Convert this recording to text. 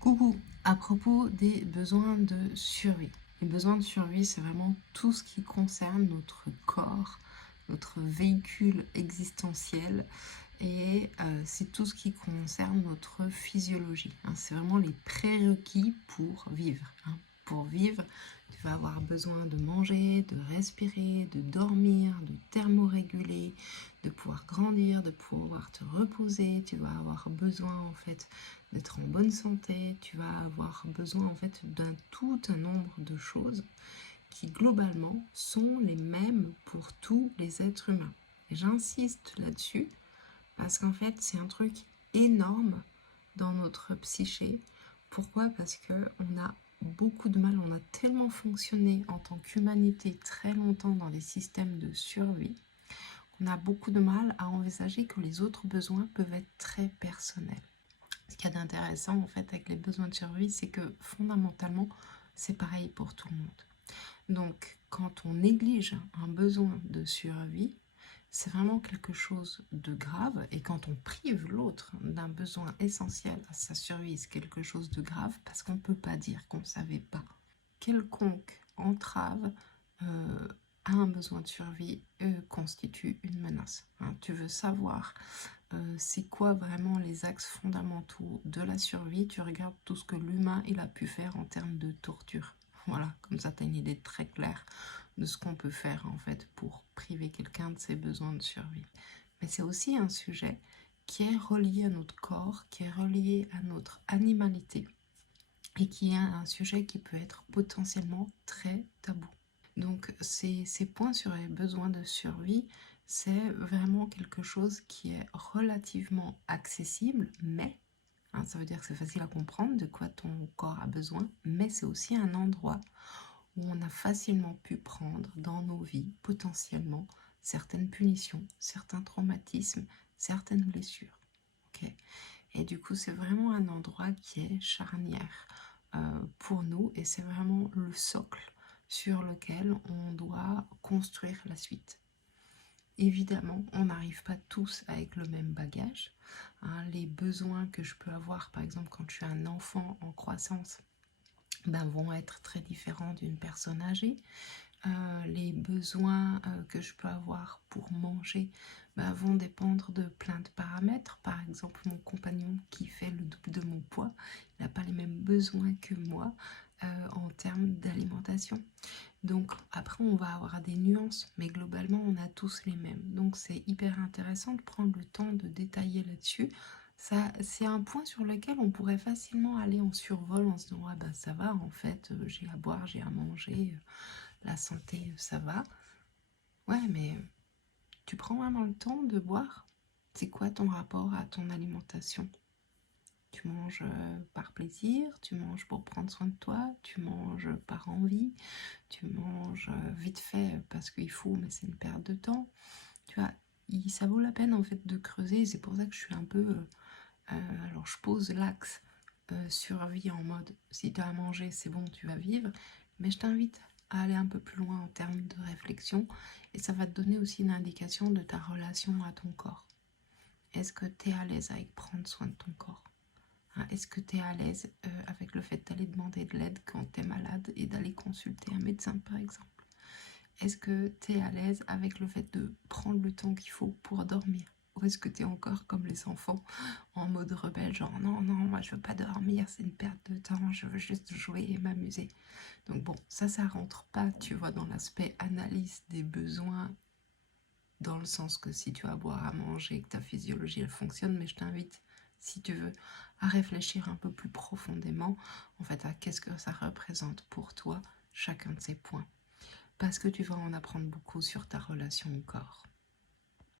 Coucou, à propos des besoins de survie. Les besoins de survie, c'est vraiment tout ce qui concerne notre corps, notre véhicule existentiel et c'est tout ce qui concerne notre physiologie. C'est vraiment les prérequis pour vivre. Pour vivre, tu vas avoir besoin de manger, de respirer, de dormir, de thermoréguler, de pouvoir grandir, de pouvoir te reposer. Tu vas avoir besoin en fait d'être en bonne santé. Tu vas avoir besoin en fait d'un tout un nombre de choses qui globalement sont les mêmes pour tous les êtres humains. Et j'insiste là-dessus parce qu'en fait c'est un truc énorme dans notre psyché. Pourquoi? Parce que on a beaucoup de mal, on a tellement fonctionné en tant qu'humanité très longtemps dans des systèmes de survie qu'on a beaucoup de mal à envisager que les autres besoins peuvent être très personnels. Ce qu'il y a d'intéressant en fait avec les besoins de survie, c'est que fondamentalement, c'est pareil pour tout le monde. Donc, quand on néglige un besoin de survie, c'est vraiment quelque chose de grave. Et quand on prive l'autre d'un besoin essentiel à sa survie, c'est quelque chose de grave parce qu'on ne peut pas dire qu'on ne savait pas. Quelconque entrave à un besoin de survie constitue une menace. Tu veux savoir c'est quoi vraiment les axes fondamentaux de la survie, tu regardes tout ce que l'humain il a pu faire en termes de torture. Voilà, comme ça tu as une idée très claire de ce qu'on peut faire en fait pour priver quelqu'un de ses besoins de survie. Mais c'est aussi un sujet qui est relié à notre corps, qui est relié à notre animalité et qui est un sujet qui peut être potentiellement très tabou. Donc ces points sur les besoins de survie, c'est vraiment quelque chose qui est relativement accessible, mais ça veut dire que c'est facile à comprendre de quoi ton corps a besoin, mais c'est aussi un endroit où on a facilement pu prendre dans nos vies potentiellement certaines punitions, certains traumatismes, certaines blessures. Okay. Et du coup, c'est vraiment un endroit qui est charnière pour nous et c'est vraiment le socle sur lequel on doit construire la suite. Évidemment, on n'arrive pas tous avec le même bagage. Les besoins que je peux avoir, par exemple, quand je suis un enfant en croissance, vont être très différents d'une personne âgée. Les besoins que je peux avoir pour manger vont dépendre de plein de paramètres. Par exemple, mon compagnon qui fait le double de mon poids, il n'a pas les mêmes besoins que moi en termes d'alimentation. Donc après, on va avoir des nuances, mais globalement, on a tous les mêmes. Donc c'est hyper intéressant de prendre le temps de détailler là-dessus. Ça, c'est un point sur lequel on pourrait facilement aller en survol en se disant ah bah ça va en fait, j'ai à boire, j'ai à manger, la santé ça va. Ouais, mais tu prends vraiment le temps de boire? C'est quoi ton rapport à ton alimentation? Tu manges par plaisir, tu manges pour prendre soin de toi, tu manges par envie, tu manges vite fait parce qu'il faut, mais c'est une perte de temps. Tu vois, ça vaut la peine en fait de creuser. C'est pour ça que je suis un peu... alors je pose l'axe survie en mode si tu as à manger, c'est bon, tu vas vivre. Mais je t'invite à aller un peu plus loin en termes de réflexion et ça va te donner aussi une indication de ta relation à ton corps. Est-ce que tu es à l'aise avec prendre soin de ton corps? Est-ce que tu es à l'aise avec le fait d'aller demander de l'aide quand tu es malade et d'aller consulter un médecin par exemple? Est-ce que tu es à l'aise avec le fait de prendre le temps qu'il faut pour dormir? Ou est-ce que tu es encore comme les enfants en mode rebelle, genre non, non, moi je veux pas dormir, c'est une perte de temps, je veux juste jouer et m'amuser. Donc bon, ça rentre pas, tu vois, dans l'aspect analyse des besoins, dans le sens que si tu as à boire, à manger, que ta physiologie elle fonctionne, mais je t'invite, si tu veux, à réfléchir un peu plus profondément, en fait, à qu'est-ce que ça représente pour toi, chacun de ces points. Parce que tu vas en apprendre beaucoup sur ta relation au corps.